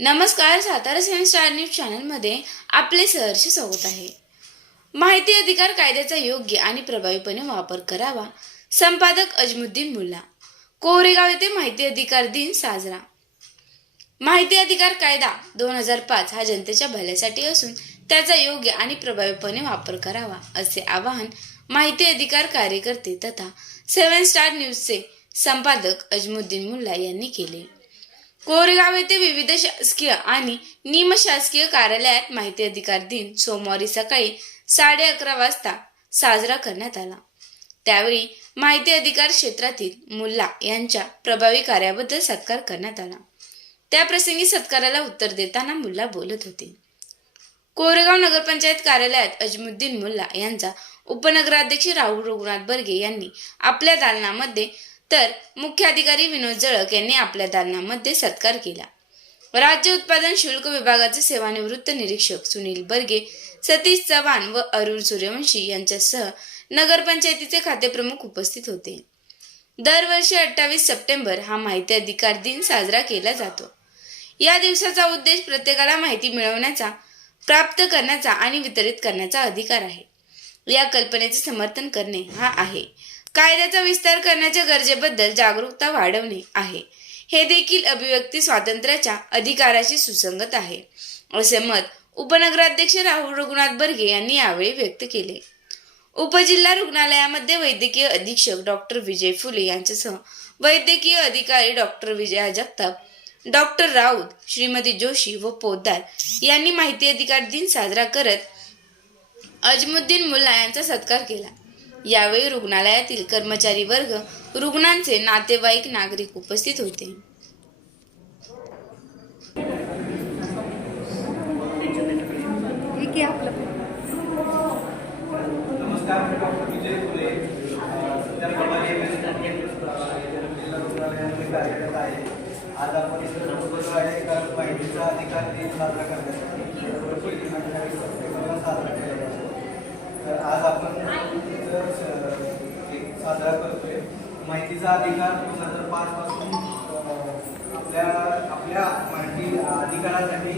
नमस्कार सातारा सेवन star news चॅनलमध्ये आपले सहर्ष स्वागत आहे. माहिती अधिकार कायद्याचा योग्य आणि प्रभावीपणे वापर करावा संपादक अजमुद्दीन मुल्ला. कोरेगाव येथे माहिती अधिकार दिन साजरा. माहिती अधिकार कायदा दोन हजार पाच हा जनतेच्या भल्यासाठी असून त्याचा योग्य आणि प्रभावीपणे वापर करावा असे आवाहन माहिती अधिकार कार्यकर्ते तथा सेवन स्टार न्यूजचे संपादक अजमुद्दीन मुल्ला यांनी केले. कोरेगाव येथे विविध शासकीय आणि निमशासकीय कार्यालयात माहिती अधिकार दिन सोमवारी सकाळी साडे अकरा वाजता साजरा करण्यात आला. त्यावेळी माहिती अधिकार क्षेत्रातील मुल्ला यांच्या प्रभावी कार्याबद्दल सत्कार करण्यात आला. त्याप्रसंगी सत्काराला उत्तर देताना मुल्ला बोलत होते. कोरेगाव नगरपंचायत कार्यालयात अजमुद्दीन मुल्ला यांचा उपनगराध्यक्ष राहुल रघुनाथ बर्गे यांनी आपल्या दालनामध्ये तर मुख्य अधिकारी विनोद जळक यांनी आपल्या दालनामध्ये सत्कार केला. राज्य उत्पादन शुल्क विभागाचे सेवानिवृत्त निरीक्षक सुनील बर्गे सतीश चव्हाण व अरुण सूर्यवंशी यांच्यासह नगरपंचायतीचे खातेप्रमुख उपस्थित होते. दरवर्षी अठ्ठावीस सप्टेंबर हा माहिती अधिकार दिन साजरा केला जातो. या दिवसाचा उद्देश प्रत्येकाला माहिती मिळवण्याचा प्राप्त करण्याचा आणि वितरित करण्याचा अधिकार आहे. या कल्पनेचे समर्थन करणे हा आहे. कायद्याचा विस्तार करण्याच्या गरजेबद्दल जागरूकता वाढवणे आहे. हे देखील अभिव्यक्ती स्वातंत्र्याच्या अधिकाराशी सुसंगत आहे असे मत उपनगराध्यक्ष राहुल रघुनाथ बर्गे यांनी यावेळी व्यक्त केले. उपजिल्हा रुग्णालयामध्ये वैद्यकीय अधीक्षक डॉक्टर विजय फुले यांच्यासह वैद्यकीय अधिकारी डॉक्टर विजया जगताप डॉक्टर राऊत श्रीमती जोशी व पोद्दार यांनी माहिती अधिकार दिन साजरा करत अजमुद्दीन मुल्ला यांचा सत्कार केला. यावेळी रुग्णालयातील कर्मचारी वर्ग रुग्णांचे नातेवाईक नागरिक उपस्थित होते. हे आज आपण माहितीचा अधिकार दिन साजरा करण्यासाठी साजरा केला तर आज आपण साजरा करतोय. माहितीचा अधिकार दोन हजार पाच पासून आपल्या आपल्या माहिती अधिकारासाठी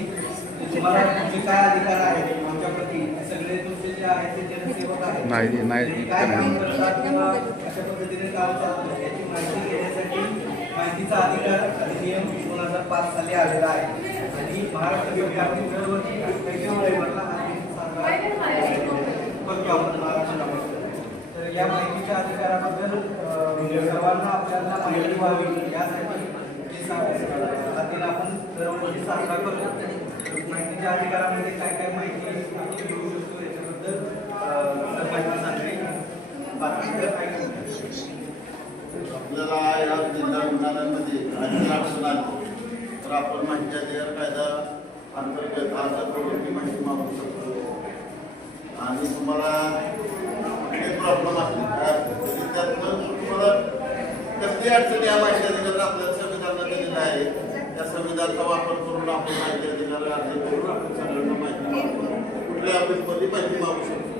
तुम्हाला तुमचे काय अधिकार आहेत आमच्या प्रती हे सगळे तुमचे जे आहेत ते जनसेवक आहेत. काय काम करतात किंवा कशा पद्धतीने काम चालतं याची माहिती घेण्यासाठी माहितीचा अधिकार अधिनियम दोन हजार पाच साली आलेला आहे. आणि महाराष्ट्र व्यापी दरवर्षी हा साजरा करतो तर या माहितीच्या अधिकाराबद्दल सर्वांना आपल्याला माहिती व्हावी. यासाठी हे सा- आपण दरवर्षी साजरा करतो. माहितीच्या अधिकारामध्ये काय काय माहिती आपण घेऊ शकतो याच्याबद्दल अं, माहिती आपल्याला या जिल्हा रुग्णालयामध्ये काही अडचण आली तर आपण माहिती अधिकार कायदा अंतर्गत अर्ज करून ती माहिती मागू शकतो. आणि तुम्हाला काही प्रॉब्लेम असली काय असेल तरी त्यातनं तुम्हाला कसली अडचण या माहिती अधिकार आपल्याला संविधानात दिलेलं आहे त्या संविधानाचा वापर करून आपण माहिती अधिकार अर्ज करून आपण सगळ्यांना माहिती मागतो कुठल्या ऑफिसमध्ये माहिती मागू शकतो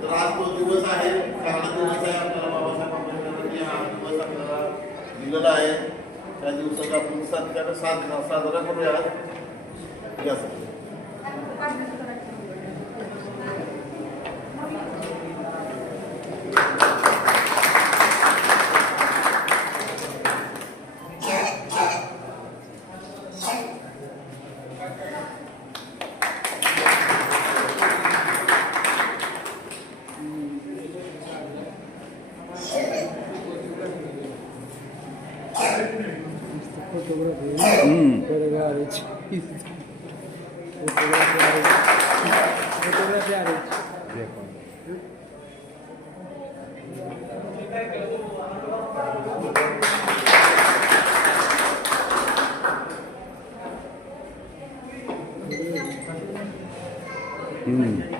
तर आज तो दिवस आहे काळा दिवस आहे आपल्याला बाबासाहेब आंबेडकरांनी हा दिवस आपल्याला दिलेला आहे त्या दिवसाचा आपण सत्कार साजरा साजरा करूया यासाठी Hum. Hum.